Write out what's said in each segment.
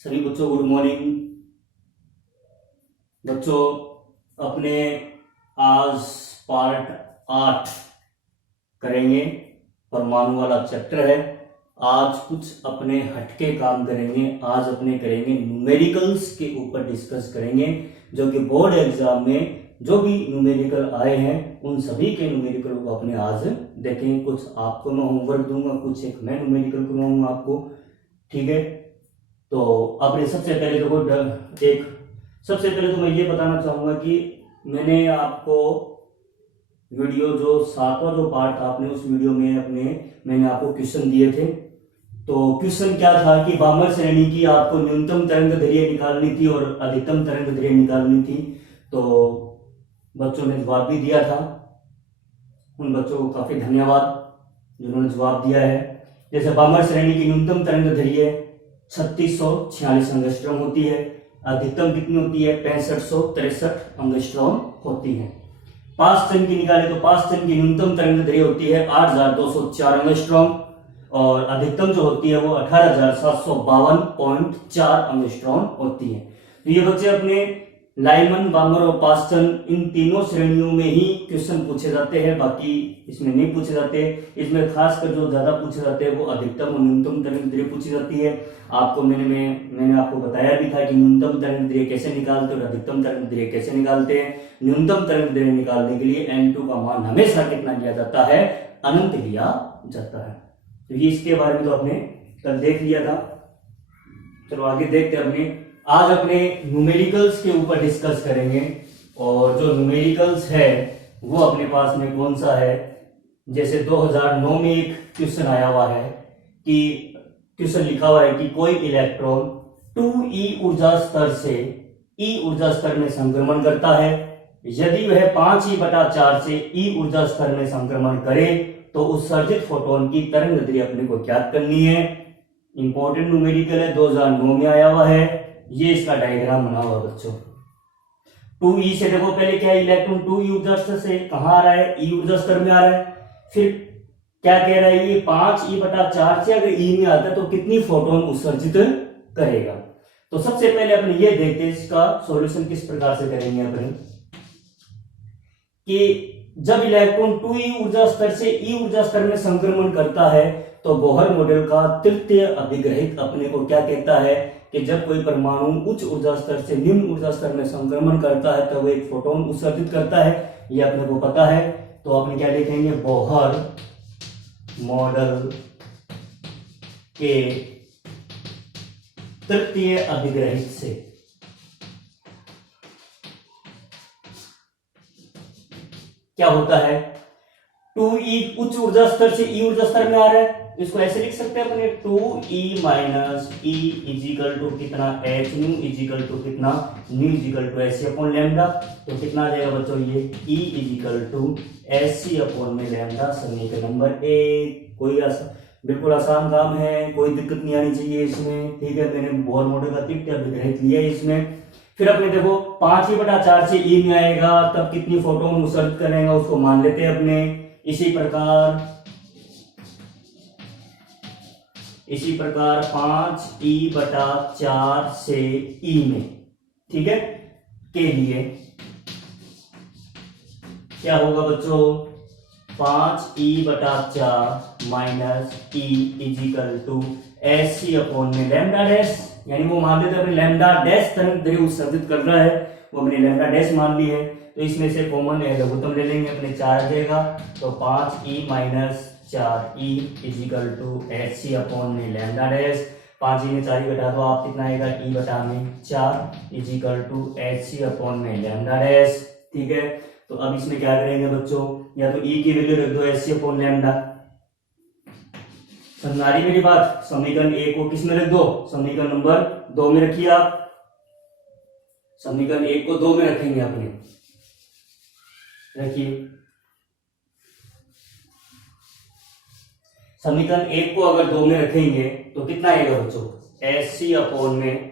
सभी बच्चों good morning. बच्चों अपने आज पार्ट 8 करेंगे, परमाणु वाला चैप्टर है। आज कुछ अपने हटके काम करेंगे। आज अपने करेंगे न्यूमेरिकल्स के ऊपर डिस्कस करेंगे, जो कि बोर्ड एग्जाम में जो भी न्यूमेरिकल आए हैं उन सभी के न्यूमेरिकल को अपने आज देखेंगे। कुछ आपको मैं होमवर्क दूंगा, कुछ एक मैं न्यूमेरिकल करवाऊंगा आपको, ठीक है। तो अपने सबसे पहले तो मैं ये बताना चाहूंगा कि मैंने आपको वीडियो जो 7वां जो पार्ट था आपने उस वीडियो में मैंने आपको क्वेश्चन दिए थे। तो क्वेश्चन क्या था कि बामर श्रेणी की आपको न्यूनतम तरंग दैर्घ्य निकालनी थी और अधिकतम तरंग दैर्घ्य निकालनी थी। तो बच्चों ने जवाब भी दिया था। उन बच्चों को काफी धन्यवाद जिन्होंने जवाब दिया है। जैसे बामर श्रेणी की न्यूनतम तरंग दैर्घ्य 3646 एंगस्ट्रॉम होती है, अधिकतम कितनी होती है 6563 एंगस्ट्रॉम होती है। 5 टन की निकाले तो 5 टन की न्यूनतम तरंग दैर्घ्य होती है 8204 एंगस्ट्रॉम और अधिकतम जो होती है वो 18752.4 एंगस्ट्रॉम होती है। तो ये बच्चे अपने लाइमन, बामर और पास्टन इन तीनों श्रेणियों में ही क्वेश्चन पूछे जाते हैं, बाकी इसमें नहीं पूछे जाते। इसमें खासकर जो ज्यादा पूछे जाते हैं वो अधिकतम और न्यूनतम तरंग दैर्घ्य पूछी जाती है। आपको मैंने आपको बताया भी था कि न्यूनतम तरंग दैर्घ्य कैसे निकालते हैं और अधिकतम तरंग दैर्घ्य कैसे निकालते हैं। न्यूनतम तरंग दैर्घ्य निकालने के लिए n2 का मान हमेशा कितना लिया जाता है, अनंत लिया जाता है। तो ये इसके बारे में तो आपने कल देख लिया था। चलो आगे देखते हैं। आज अपने न्यूमेरिकल्स के ऊपर डिस्कस करेंगे और जो न्यूमेरिकल्स है वो अपने पास में कौन सा है। जैसे 2009 में एक क्वेश्चन आया हुआ है कि क्वेश्चन लिखा हुआ है कि कोई इलेक्ट्रॉन 2e ऊर्जा स्तर से e ऊर्जा स्तर में संक्रमण करता है। यदि वह 5e/4 से e ऊर्जा स्तर में संक्रमण करे तो उत्सर्जित फोटोन की तरंग दैर्घ्य अपने को ज्ञात करनी है। इंपॉर्टेंट न्यूमेरिकल है, 2009 में आया हुआ है। ये इसका डायग्राम बना हुआ बच्चों। 2e से देखो पहले क्या है, इलेक्ट्रॉन 2e ऊर्जा स्तर से कहां आ रहा है, e ऊर्जा स्तर में आ रहा है। फिर क्या कह रहा है, ये 5e/4 से अगर e में आता है तो कितनी फोटोन उत्सर्जित करेगा। तो सबसे पहले अपने ये देखते हैं इसका सॉल्यूशन किस प्रकार से करेंगे अपने, कि जब इलेक्ट्रॉन 2e ऊर्जा स्तर से e ऊर्जा स्तर में संक्रमण करता है तो बोहर मॉडल का तृतीय अभिग्रहित अपने को क्या कहता है कि जब कोई परमाणु उच्च ऊर्जा स्तर से निम्न ऊर्जा स्तर में संक्रमण करता है तो वो एक फोटोन उत्सर्जित करता है। ये अपने को पता है। तो अपने क्या लिखेंगे, बोहर मॉडल के तृतीय अभिग्रहित से क्या होता है, 2e उच्च ऊर्जा स्तर से e ऊर्जा स्तर में आ रहा है। इसको ऐसे लिख सकते हैं अपने 2e minus e equal to कितना h न्यू इजिकल टू कितना nu equal to s c upon lambda. तो कितना आ जाएगा बच्चों, ये e equal to s c upon में लैम्डा। समीकरण नंबर 1। कोई बिल्कुल आसान काम है, कोई दिक्कत नहीं आनी चाहिए इसमें, ठीक है। मैंने बोहर मॉडल का तृतीय अभिग्रहित लिया है इसमें। फिर अपने देखो 5e/4 से e में आएगा तब कितनी फोटोन उत्सर्जित करेगा उसको मान लेते हैं अपने। इसी प्रकार 5e/4 से e में, ठीक है, के लिए क्या होगा बच्चों, 5e/4 minus e equal to s c upon में लैम्डा डैश, यानी वो मान लेते अपने लैम्डा डैश तरंग दैर्घ्य उत्सर्जित कर रहा है, वो हमने लैम्डा डैश मान ली है। तो इसमें से कॉमन लघुत्तम ले लेंगे, अपने 4 आ जाएगा। तो 5e-4e equal to h c upon में लैम्डा डैश। 5e में 4 घटा दो आप, कितना आएगा e बटा में 4 equal to h c upon में लैम्डा डैश, ठीक है। तो अब इसमें क्या करेंगे बच्चों, या तो e की वैल्यू रख दो एच सी अपॉन लैम्डा। समझ आ रही मेरी बात। समीकरण 1 को किस में रख दो, समीकरण नंबर 2 में रखिए आप। समीकरण 1 को 2 में रखेंगे अपने, रखिए। समीकरण 1 को अगर 2 में रखेंगे तो कितना आएगा बच्चों, एच सी अपॉन में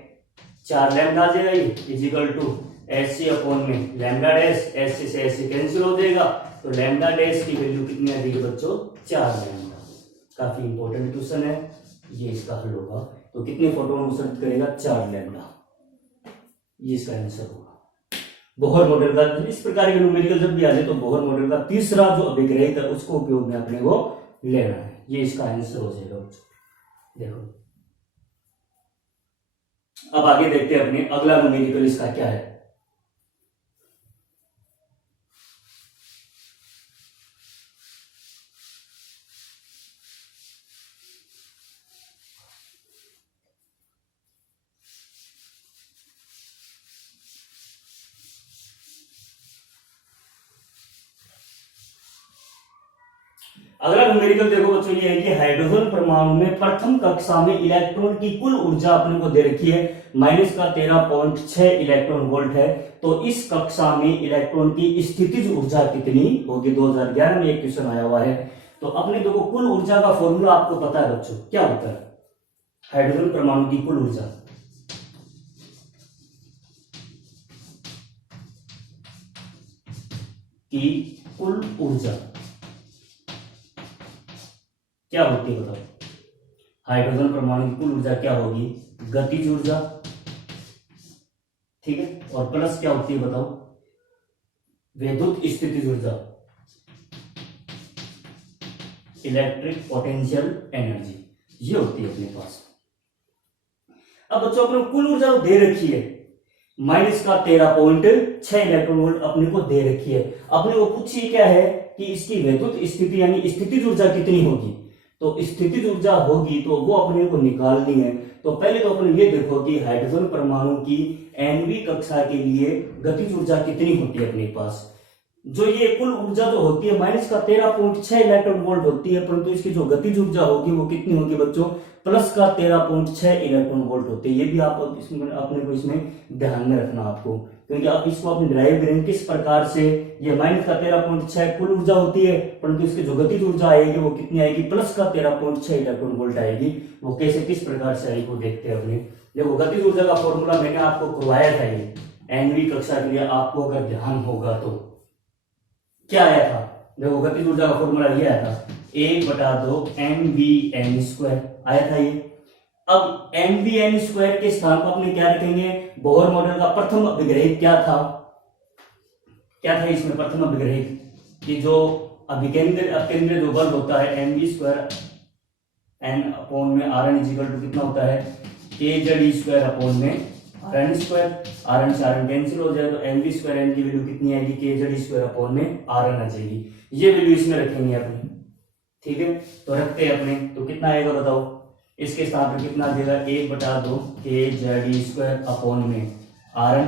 4 लैम्डा आ जाएगा equal to h c upon में लैम्डा डैश। एच सी से एच सी कैंसिल हो जाएगा तो लैम्डा डैश की वैल्यू कितनी आ जाएगी बच्चों, 4 लैम्डा। काफी इंपॉर्टेंट क्वेश्चन है, ये इसका हल होगा। तो कितने फोटोन उत्सर्जित करेगा? 4 लैम्डा। ये इसका आंसर होगा। बोहर मॉडल का इस प्रकार के न्यूमेरिकल जब भी आ जाए तो बोहर मॉडल का तीसरा जो अभिग्रहित है उसको उपयोग में अपने को लेना है। ये इसका आंसर हो जाएगा बच्चों। देखो अब आगे देखते हैं अपने अगला न्यूमेरिकल इसका क्या है। अगला न्यूमेरिकल देखो बच्चों ये है कि हाइड्रोजन परमाणु में प्रथम कक्षा में इलेक्ट्रॉन की कुल ऊर्जा अपने को दे रखी है -13.6 इलेक्ट्रॉन वोल्ट है। तो इस कक्षा में इलेक्ट्रॉन की स्थितिज ऊर्जा कितनी होगी? 2011 में एक क्वेश्चन आया हुआ है। तो अपने देखो कुल ऊर्जा का फॉर्मूला आपको पता है बच्चों, क्या होता है? हाइड्रोजन परमाणु की कुल ऊर्जा क्या होती है बताओ? हाइड्रोजन परमाणु की कुल ऊर्जा क्या होगी? गतिज ऊर्जा, ठीक है। और प्लस क्या होती है बताओ? विद्युत स्थितिज ऊर्जा, इलेक्ट्रिक पोटेंशियल एनर्जी, ये होती है अपने पास। अब बच्चों अपने कुल ऊर्जा दे रखी है -13.6 इलेक्ट्रॉन वोल्ट अपने को दे रखी है। अपने को पूछिए क्या है कि इसकी विद्युत स्थिति यानी स्थितिज ऊर्जा कितनी होगी? तो स्थितिज ऊर्जा होगी तो वो अपने को निकालनी है। तो पहले तो अपने ये देखो कि हाइड्रोजन परमाणु की nवीं कक्षा के लिए गतिज ऊर्जा कितनी होती है अपने पास। जो ये कुल ऊर्जा जो होती है -13.6 इलेक्ट्रॉन वोल्ट होती है, परंतु इसकी जो गतिज ऊर्जा होगी वो कितनी होगी बच्चों? +13.6 इलेक्ट्रॉन वोल्ट होती है। ये भी आप इसमें अपने को इसमें ध्यान में रखना आपको, क्योंकि आप इसको अपने ड्राइव करेंगे किस प्रकार से। ये -13.6 कुल ऊर्जा होती है, परंतु इसकी जो गतिज ऊर्जा आएगी वो कितनी आएगी? +13.6 इलेक्ट्रॉन वोल्ट आएगी। वो कैसे किस प्रकार से आएगी वो देखते हैं अपने। देखो गतिज ऊर्जा का फॉर्मूला मैंने आपको करवाया था, ये nवीं कक्षा के लिए आपको अगर ध्यान होगा तो क्या आया था? देखो गतिज ऊर्जा का फॉर्मूला ये आया था 1/2 mvn² आया था ये। अब mvn² के स्थान पर अपने क्या रखेंगे? बोहर मॉडल का प्रथम अभिग्रहित क्या था? क्या था इसमें प्रथम अभिग्रहित कि जो अभिकेंद्र जो बल होता है mv² n/rn = कितना होता है? kz² Rn स्क्वायर, Rn से Rn कैंसिल हो जाए तो mv² n की वैल्यू कितनी आएगी? kz² Rn आ जाएगी। ये वैल्यू इसमें रखेंगे अपने, ठीक है। तो रखते हैं अपने, तो कितना आएगा बताओ? इसके स्थान पर कितना देगा? 1/2 kz² Rn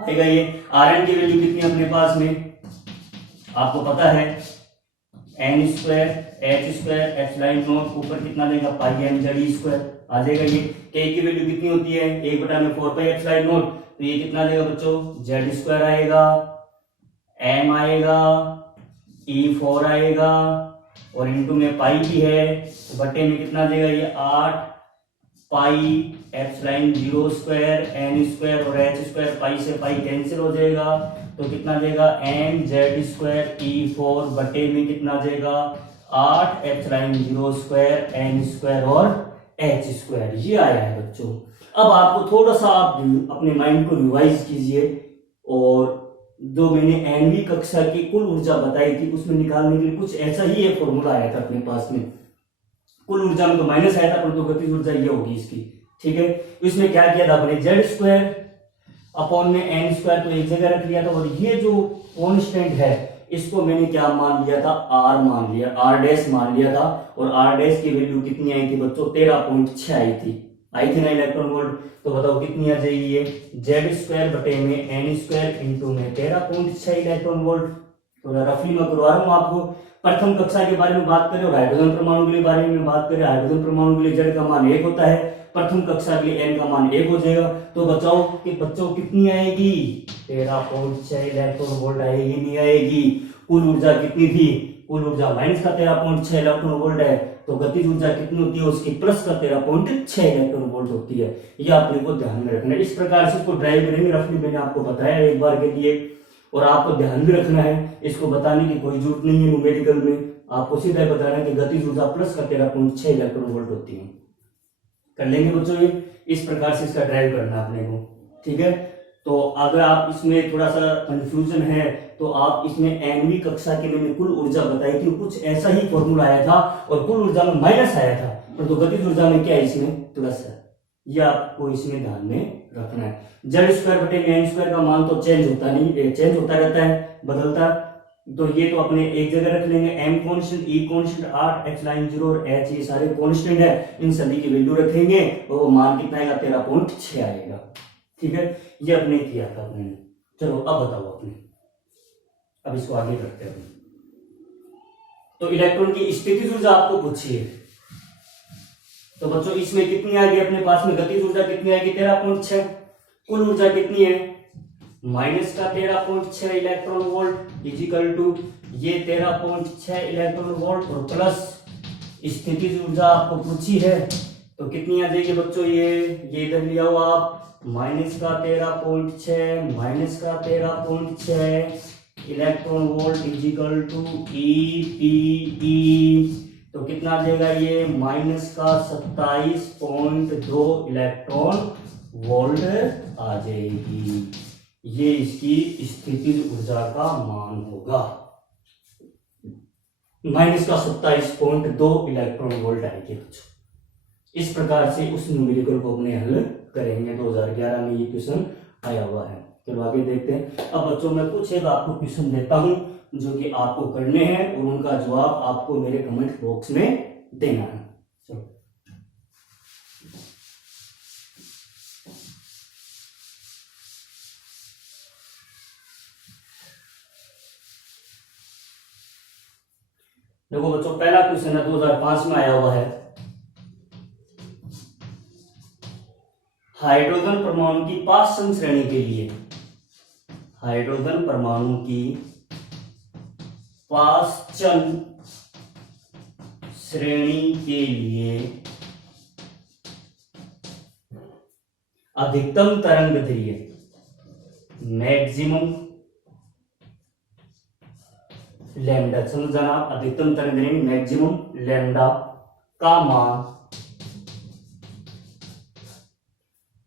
आएगा। ये Rn की वैल्यू कितनी अपने पास में आपको पता है? n² h² ऊपर कितना देगा? πmz² आ जाएगा। ये k की वैल्यू कितनी होती है? 1/4πε0। तो ये कितना देगा बच्चों? z² आएगा, m आएगा, e4 आएगा और इनटू में पाई भी है, तो बटे में कितना देगा? ये 8πε0² n² और h² पाई से पाई कैंसिल हो जाएगा, तो कितना देगा? mz² e4 बटे में कितना देगा? 8πε0² n² और h²। ये आया है बच्चों। अब आपको थोड़ा सा आप अपने माइंड को रिवाइज कीजिए और जो मैंने nवीं कक्षा की कुल ऊर्जा बताई थी उसमें निकालने के लिए कुछ ऐसा ही एक फॉर्मूला आया था अपने पास में। कुल ऊर्जा में तो माइनस आया था, परंतु गतिज ऊर्जा ये होगी इसकी, ठीक है। इसमें क्या किया था अपने? z² अपॉन में n² तो एक जगह रख लिया था, और ये जो कॉन्स्टेंट है इसको मैंने क्या मान लिया था? r मान लिया, r' मान लिया था। और r' की वैल्यू कितनी आई थी बच्चों? 13.6 आई थी ना इलेक्ट्रॉन वोल्ट। तो बताओ कितनी आ जाएगी? ये z² बटे में n² इंटू में 13.6 इलेक्ट्रॉन वोल्ट। तो रफली मैं करवा रहा हूँ आपको। प्रथम कक्षा के बारे में बात करें और हाइड्रोजन परमाणु के लिए बारे में बात करें। हाइड्रोजन परमाणु के लिए z का मान 1 होता है, प्रथम कक्षा के लिए n का मान 1 हो जाएगा। तो बचाओ कि बच्चों कितनी आएगी? 13.6 इलेक्ट्रॉन वोल्ट आएगी, नहीं आएगी? कुल ऊर्जा कितनी थी? कुल ऊर्जा -13.6 इलेक्ट्रॉन वोल्ट है, तो गतिज ऊर्जा कितनी होती है उसकी? +13.6 इलेक्ट्रॉन वोल्ट होती है। ये आपने को ध्यान में रखना है। इस प्रकार से इसको ड्राइव करेंगे, रफली मैंने आपको बताया एक बार के लिए, और आपको ध्यान भी रखना है। इसको बताने की कोई जरूरत नहीं है न्यूमेरिकल में, आपको सीधा बताना है कि गतिज ऊर्जा +13.6 इलेक्ट्रॉन वोल्ट होती है। कर लेंगे बच्चों। ये इस प्रकार से इसका ड्राइव करना है अपने को, ठीक है। तो अगर आप इसमें थोड़ा सा कंफ्यूजन है तो आप इसमें एनवी कक्षा की मैंने कुल ऊर्जा बताई थी, कुछ ऐसा ही फॉर्मूला आया था और कुल ऊर्जा में माइनस आया था, परंतु गतिज ऊर्जा में क्या है, इसमें प्लस है। ये आपको इसमें ध्यान में रखना है। जेड स्क्वायर बटे एम स्क्वायर का मान तो चेंज होता नहीं, चेंज होता रहता है, बदलता। तो ये तो अपने एक जगह रख लेंगे। M constant, E constant, R, X line 0 और एच, ये सारे कांस्टेंट है। इन सभी की वैल्यू रखेंगे और मान कितना आएगा, 13.6 आएगा, ठीक है। ये अपने किया था अपने। चलो अब बताओ अपने, अब इसको आगे करते हैं। तो इलेक्ट्रॉन की स्थितिज ऊर्जा आपको पूछी है, तो बच्चों इसमें कितनी आ गई अपने पास में, गतिज ऊर्जा कितनी आएगी, 13.6। कुल ऊर्जा कितनी है, माइनस का 13.6 इलेक्ट्रॉन वोल्ट इजिकल टू ये 13.6 इलेक्ट्रॉन वोल्ट और प्लस स्थितिज ऊर्जा आपको पूछी है, तो कितनी आ जाएगी बच्चों, ये इधर लिया हुआ आप, माइनस का 13.6 माइनस का 13.6 इलेक्ट्रॉन वोल्ट इजिकल टू ई, तो कितना आ जाएगा, ये माइनस का 27.2 इलेक्ट्रॉन वोल्ट आ जाएगी। ये इसकी स्थितिज ऊर्जा का मान होगा, माइनस का 27.2 इलेक्ट्रॉन वोल्ट आएगी बच्चों। इस प्रकार से उस न्यूमेरिकल को अपने हल करेंगे। 2011 में ये क्वेश्चन आया हुआ है। चलो आगे देखते हैं। अब बच्चों मैं कुछ एक आपको क्वेश्चन देता हूं जो कि आपको करने हैं और उनका जवाब आपको मेरे कमेंट बॉक्स में देना है। चलो देखो बच्चों, पहला क्वेश्चन है 2005 में आया हुआ है। हाइड्रोजन परमाणु की पाचन श्रेणी के लिए, हाइड्रोजन परमाणु की पाचन श्रेणी के लिए अधिकतम तरंगदैर्घ्य, मैक्सिमम लैम्डा, समझ जाना, अधिकतम तरंगदैर्घ्य मैक्सिमम लैम्डा का मान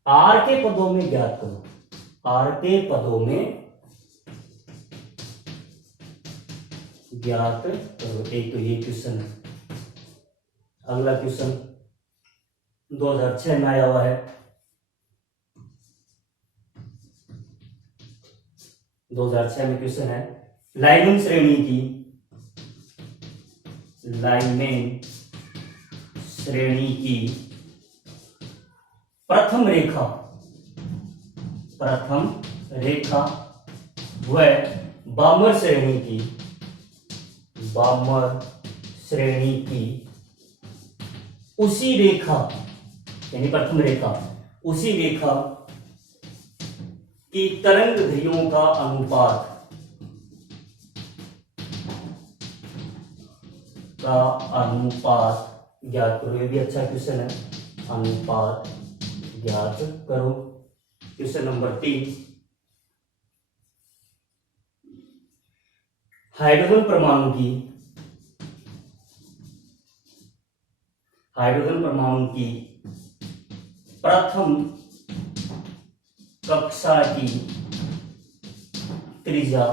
आर के पदों में ज्ञात करो। आर के पदों में ज्ञात करो। एक तो ये क्वेश्चन है। अगला क्वेश्चन 2006 में आया हुआ है। 2006 में क्वेश्चन है, लाइमेन श्रेणी की, लाइमेन श्रेणी की प्रथम रेखा, प्रथम रेखा व बामर श्रेणी की, बामर श्रेणी की उसी रेखा, यानी प्रथम रेखा, उसी रेखा की तरंगदैर्घ्यों का अनुपात, का अनुपात ज्ञात करो। ये भी अच्छा क्वेश्चन है, अनुपात ज्ञात करो। क्वेश्चन नंबर 3, हाइड्रोजन परमाणु की, हाइड्रोजन परमाणु की प्रथम कक्षा की त्रिज्या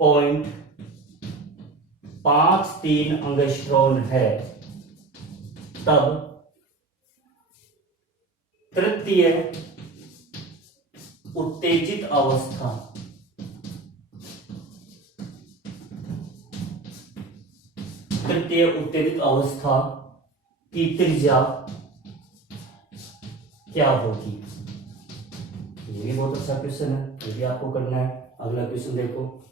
0.53 एंगस्ट्रॉम है, तब तृतीय उत्तेजित अवस्था, तृतीय उत्तेजित अवस्था की त्रिज्या क्या होगी। ये भी बहुत अच्छा क्वेश्चन है, ये भी आपको करना है। अगला क्वेश्चन देखो,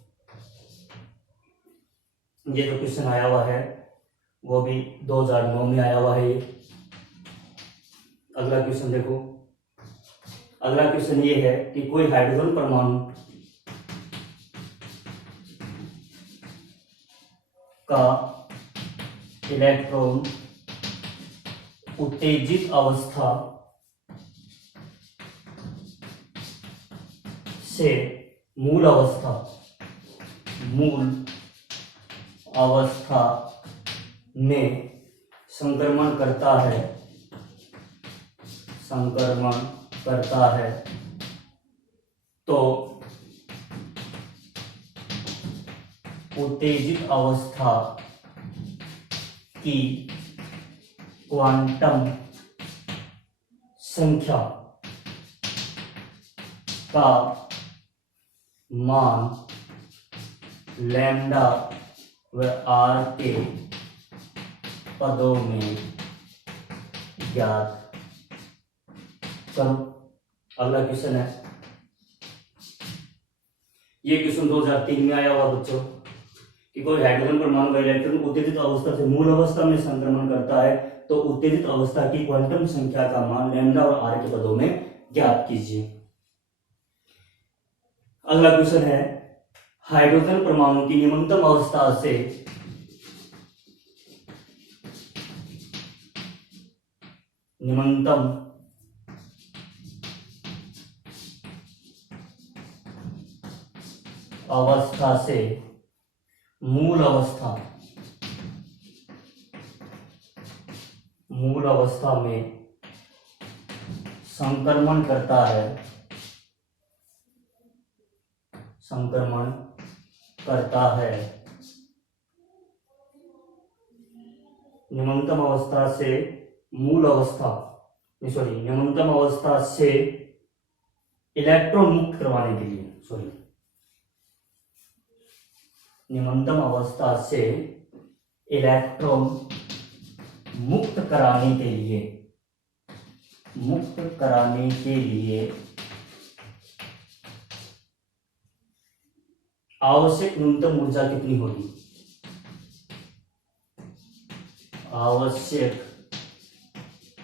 ये जो क्वेश्चन आया हुआ है वो भी 2009 में आया हुआ है। ये अगला क्वेश्चन देखो, अगला क्वेश्चन ये है कि कोई हाइड्रोजन परमाणु का इलेक्ट्रॉन उत्तेजित अवस्था से मूल अवस्था में संक्रमण करता है तो उत्तेजित अवस्था की क्वांटम संख्या का मान लैम्डा व आर के पदों में ज्ञात करो। अगला क्वेश्चन है, ये क्वेश्चन 2003 में आया हुआ बच्चों कि कोई हाइड्रोजन परमाणु का इलेक्ट्रॉन उत्तेजित अवस्था से मूल अवस्था में संक्रमण करता है तो उत्तेजित अवस्था की क्वांटम संख्या का मान लैम्डा और आर के पदों में ज्ञात कीजिए। अगला क्वेश्चन है, हाइड्रोजन परमाणु की निम्नतम अवस्था से मूल अवस्था में संक्रमण करता है निम्नतम अवस्था से इलेक्ट्रॉन मुक्त करवाने के लिए निम्नतम अवस्था से इलेक्ट्रॉन मुक्त कराने के लिए आवश्यक न्यूनतम ऊर्जा कितनी होगी? आवश्यक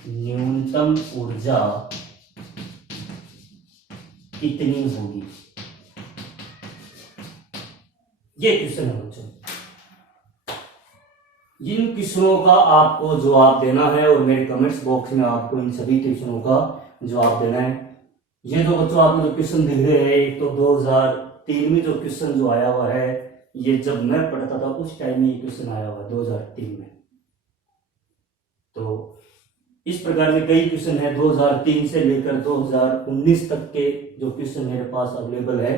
न्यूनतम ऊर्जा कितनी होगी? ये क्वेश्चन है बच्चों। इन क्वेश्चनों का आपको जवाब देना है और मेरे कमेंट्स बॉक्स में आपको इन सभी क्वेश्चनों का जवाब देना है। ये जो बच्चों आपको जो क्वेश्चन दिख रहे हैं, एक तो 2003 में जो क्वेश्चन जो आया हुआ है, ये जब मैं पढ़ता था उस टाइम में ये क्वेश्चन आया हुआ 2003 में। तो इस प्रकार के कई क्वेश्चन है 2003 से लेकर 2019 तक के जो क्वेश्चन मेरे पास अवेलेबल है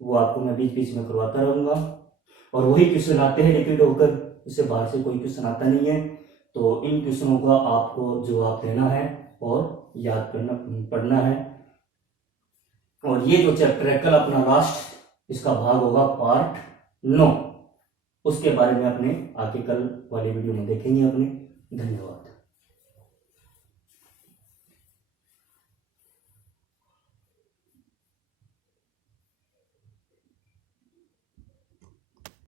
वो आपको मैं बीच बीच में करवाता रहूंगा। और वही क्वेश्चन आते हैं रिपीट होकर, इससे बाहर से कोई क्वेश्चन आता नहीं है। तो इन क्वेश्चनों का आपको जवाब देना है और याद करना पढ़ना है। और ये जो चैप्टर है कल अपना लास्ट इसका भाग होगा पार्ट 9, उसके बारे में अपने आगे कल वाले वीडियो में देखेंगे अपने। धन्यवाद।